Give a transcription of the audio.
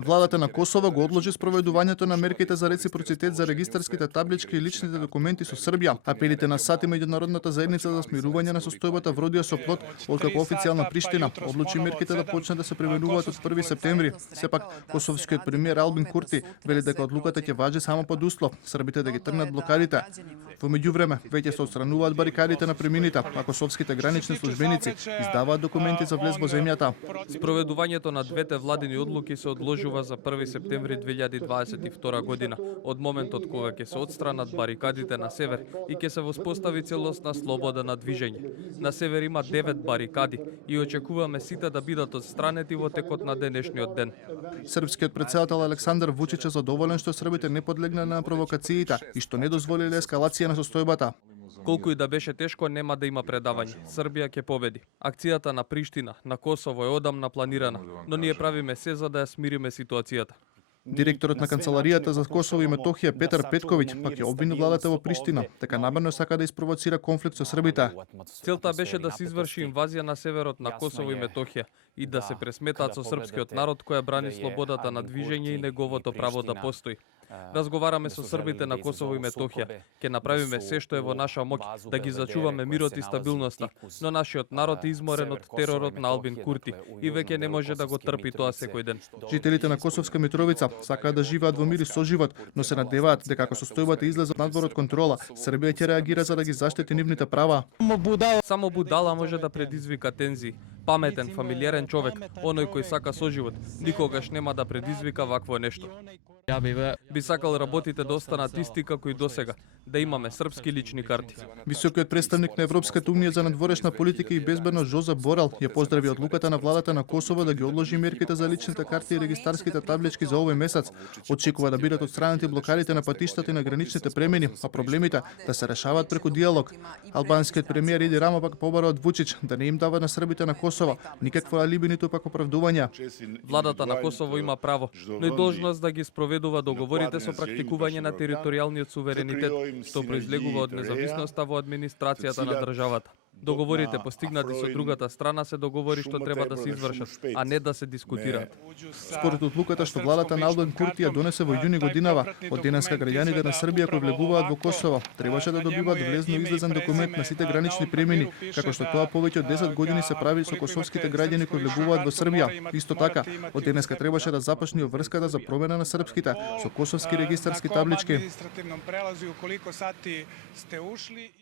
Владата на Косово го одложи спроведувањето на мерките за реципроцитет за регистарските таблички и личните документи со Србија. Апелите на САД и меѓународната заедница за смирување на состојбата вродија со плод, откако официјална Приштина одлучи мерките да почне да се применуваат од 1 септември. Сепак, косовскиот премиер Албин Курти вели дека одлуката ќе важи само под услов србите да ги тргнат блокадите. Во меѓувреме, веќе се отстрануваат барикадите на премините, а косовските гранични службеници издаваат документи за влез во земјата. Спроведувањето на двете владини одлуки се одложува за 1 септември 2022 година, од моментот кога ќе се отстранат барикадите на север и ќе се воспостави целосна слобода на движење. На север има 9 барикади и очекуваме сите да бидат отстранети во текот на денешниот ден. Српскиот председател Александар Вучич е задоволен што србите не подлегна на провокациите и што не дозволиле ескалација на состојбата. Колку и да беше тешко, нема да има предавање. Србија ќе победи. Акцијата на Приштина, на Косово е одамна планирана, но ние правиме се за да ја смириме ситуацијата. Директорот на Канцеларијата за Косово и Метохија Петар Петковиќ пак ја обвини владата во Приштина, дека намерно сака да испровоцира конфликт со србите. Целта беше да се изврши инвазија на северот на Косово и Метохија и да се пресметаат со српскиот народ која брани слободата на движење и неговото право да постои. Разговараме со србите на Косово и Метохија. Ќе направиме се што е во наша моќ да ги зачуваме мирот и стабилноста, но нашиот народ е изморен од теророт на Албин Курти и веќе не може да го трпи тоа секој ден. Жителите на Косовска Митровица сакаат да живеат во мир и соживот, но се надеваат дека ако состојбата излезе надвор од контрола, Србија ќе реагира за да ги заштити нивните права. Само будала може да предизвика тензии. Паметен, фамилиарен човек, оној кој сака соживот, никогаш нема да предизвика вакво нешто. Би сакал работите да останат исти како и досега, да имаме српски лични карти. Високиот представник на Европската унија за надворешна политика и безбедност Жозеп Борел ја поздрави одлуката на владата на Косово да ги одложи мерките за личните карти и регистарските таблички за овој месец. Очекува да бидат отстранети блокадите на патиштата и на граничните премини, а проблемите да се решаваат преку диалог. Албанскиот премиер Еди Рама пак побара од Вучич да не им дава на србите на Косово никакво алиби ниту пак оправдувања. Владата на Косово има право, но и должност да ги спроведува договорите со практикување на територијалниот суверенитет, што произлегува од независноста во администрацијата на државата. Договорите постигнати со другата страна се договори што треба да се извршат, а не да се дискутираат. Според одлуката што владата на Албин Курти ја донесе во јуни годинава, од денеска граѓаните на Србија кои влегуваат во Косово требаше да добиваат влезно излезен документ на сите гранични премини, како што тоа повеќе од 10 години се прави со косовските граѓани кои влегуваат во Србија. Исто така, од денеска требаше да започне врската за промена на српските со косовски регистарски таблички.